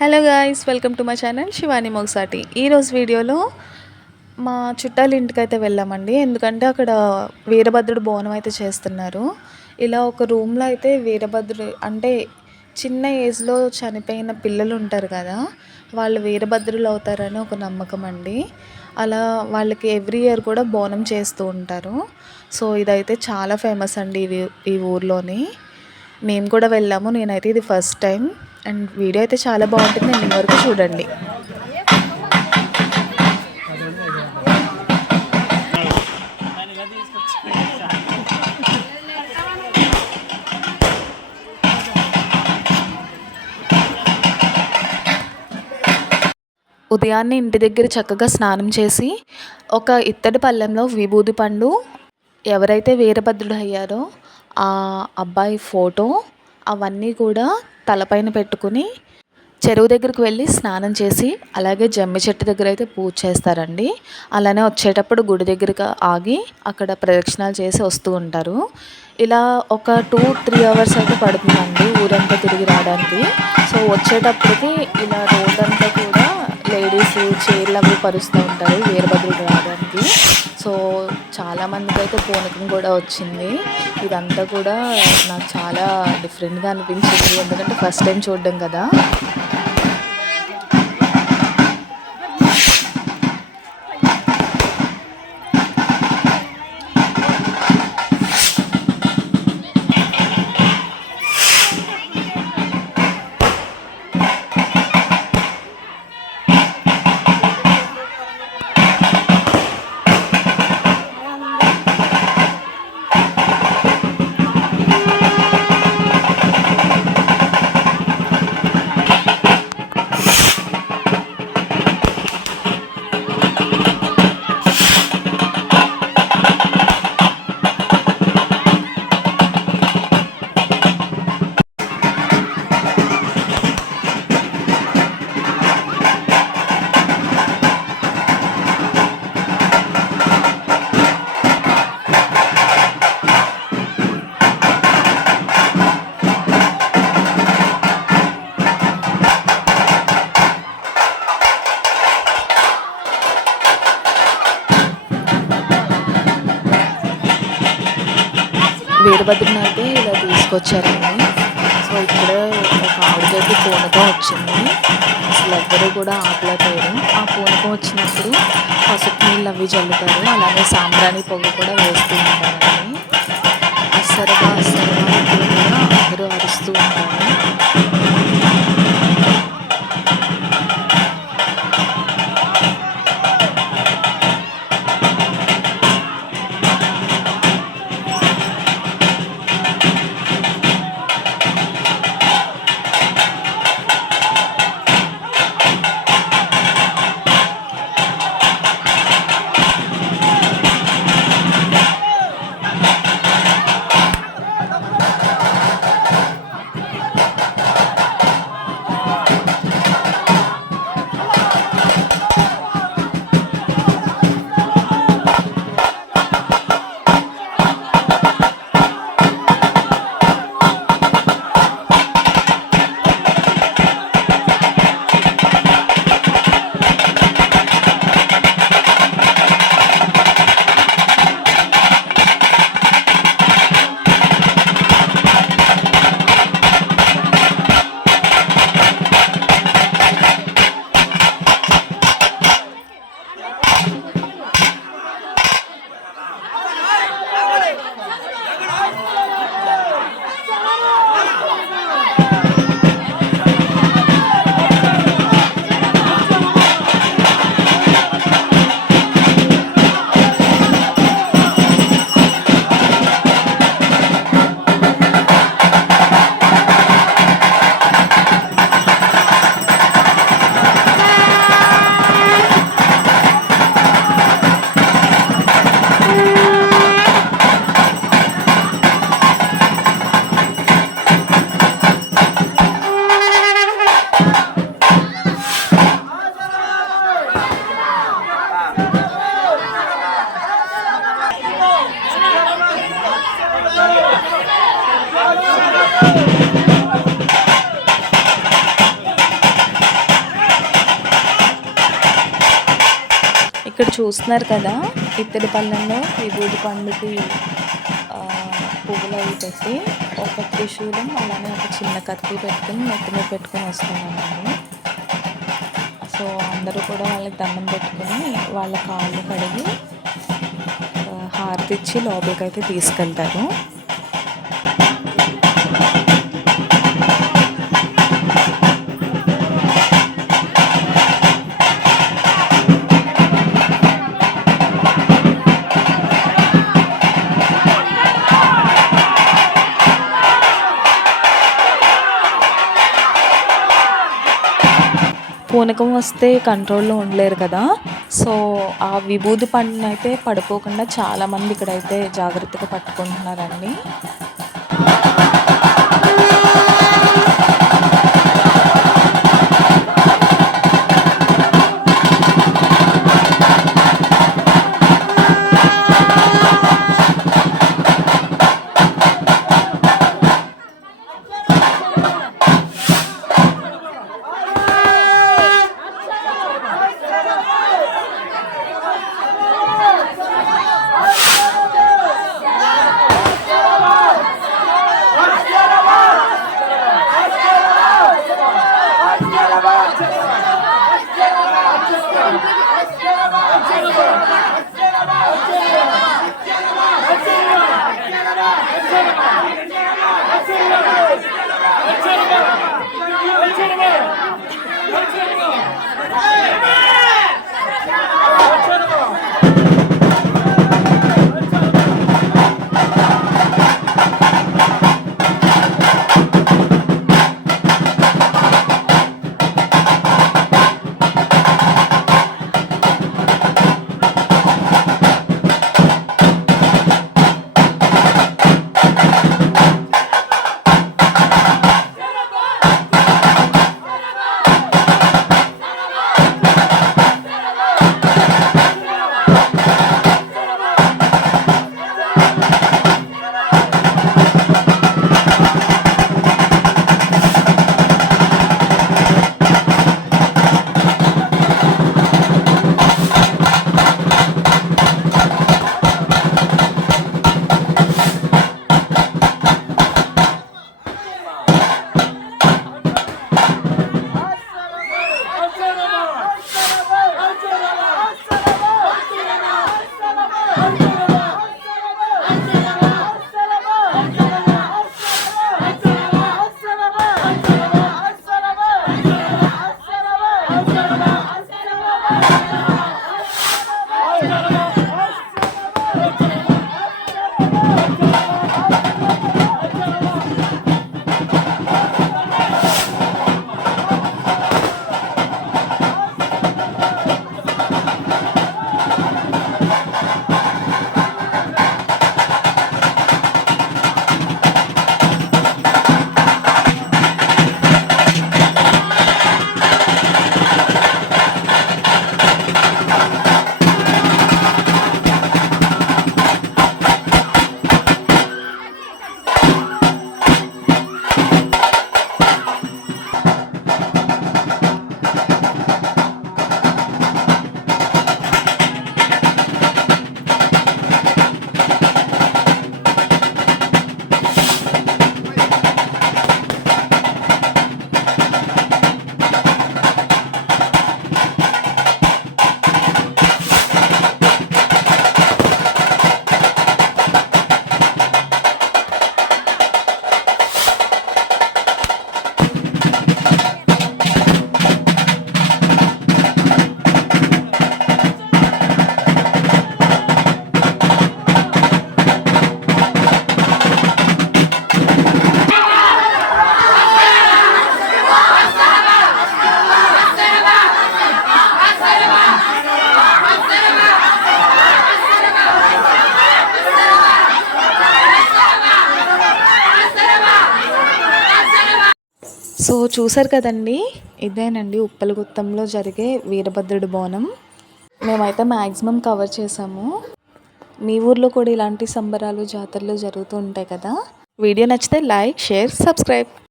Hello guys, welcome to my channel Shivani Mogasati. ఈరోజు వీడియోలో మా చుట్టాల ఇంటికైతే వెళ్ళామండి. ఎందుకంటే అక్కడ వీరభద్రుడు బోనం అయితే చేస్తున్నారు. ఇలా ఒక రూమ్లో అయితే వీరభద్రుడు అంటే చిన్న ఏజ్లో చనిపోయిన పిల్లలు ఉంటారు కదా, వాళ్ళు వీరభద్రులు అవుతారని ఒక నమ్మకం అండి. అలా వాళ్ళకి ఎవ్రీ ఇయర్ కూడా బోనం చేస్తూ ఉంటారు. సో ఇదైతే చాలా ఫేమస్ అండి ఈ ఊర్లోని. మేము కూడా వెళ్ళాము. నేనైతే ఇది ఫస్ట్ టైం. అండ్ వీడియో అయితే చాలా బాగుంటుంది. ఎండింగ్ వరకు చూడండి. ఉదయాన్నే ఇంటి దగ్గర చక్కగా స్నానం చేసి ఒక ఇత్తడి పళ్ళెంలో విభూది పండు, ఎవరైతే వీరభద్రుడు అయ్యారో ఆ అబ్బాయి ఫోటో, అవన్నీ కూడా తలపైన పెట్టుకుని చెరువు దగ్గరికి వెళ్ళి స్నానం చేసి, అలాగే జమ్మి చెట్టు దగ్గర అయితే పూజ చేస్తారండి. అలానే వచ్చేటప్పుడు గుడి దగ్గరికి ఆగి అక్కడ ప్రదక్షిణాలు చేసి వస్తూ ఉంటారు. ఇలా ఒక 2-3 అవర్స్ అయితే పడుతుందండి ఊరంతా తిరిగి రావడానికి. సో వచ్చేటప్పటికి ఇలా రోడ్డంతా కూడా లేడీస్ చీరలు అవి పరుస్తూ ఉంటారు వీరభద్రుడు రావడానికి. సో చాలామందికి అయితే పూనకం కూడా వచ్చింది. ఇదంతా కూడా నాకు చాలా డిఫరెంట్గా అనిపించింది, ఎందుకంటే ఫస్ట్ టైం చూడడం కదా. వీరభద్రుని అయితే ఇలా తీసుకొచ్చారండి. సో ఇక్కడ ఒక ఆవిడకైతే పూనకం వచ్చింది. అసలు ఎవ్వరూ కూడా ఆపలేకపోయారు. ఆ పూనకం వచ్చినప్పుడు పసుపు నీళ్ళు అవి చల్లుతారు, అలాగే సాంబ్రాణి పొగ కూడా వేస్తూ ఉంటారండి. అస్సరగా కూడా అందరూ అరుస్తూ ఉంటారు. ఇక్కడ చూస్తున్నారు కదా, ఇత్తడి పళ్ళెంలో విభూది పండుకి పువ్వులు అవి పెట్టి ఒక త్రిశూలం అలానే ఒక చిన్న కత్తి పెట్టుకుని నెత్తి మీద పెట్టుకొని వస్తున్నామండి. సో అందరూ కూడా వాళ్ళకి దండం పెట్టుకొని వాళ్ళ కాళ్ళు కడిగి హారతి ఇచ్చి లోపలికి అయితే తీసుకెళ్తారు. పూనకం వస్తే కంట్రోల్లో ఉండలేరు కదా, సో ఆ విభూది పండుని అయితే పడిపోకుండా చాలామంది ఇక్కడైతే జాగ్రత్తగా పట్టుకుంటున్నారండి. సో చూసారు కదండి, ఇదేనండి ఉప్పలగుత్తంలో జరిగే వీరభద్రుడి బోనం. మేమైతే మ్యాక్సిమం కవర్ చేసాము. మీ ఊర్లో కూడా ఇలాంటి సంబరాలు జాతరలు జరుగుతూ ఉంటాయి కదా. వీడియో నచ్చితే లైక్, షేర్, సబ్స్క్రైబ్.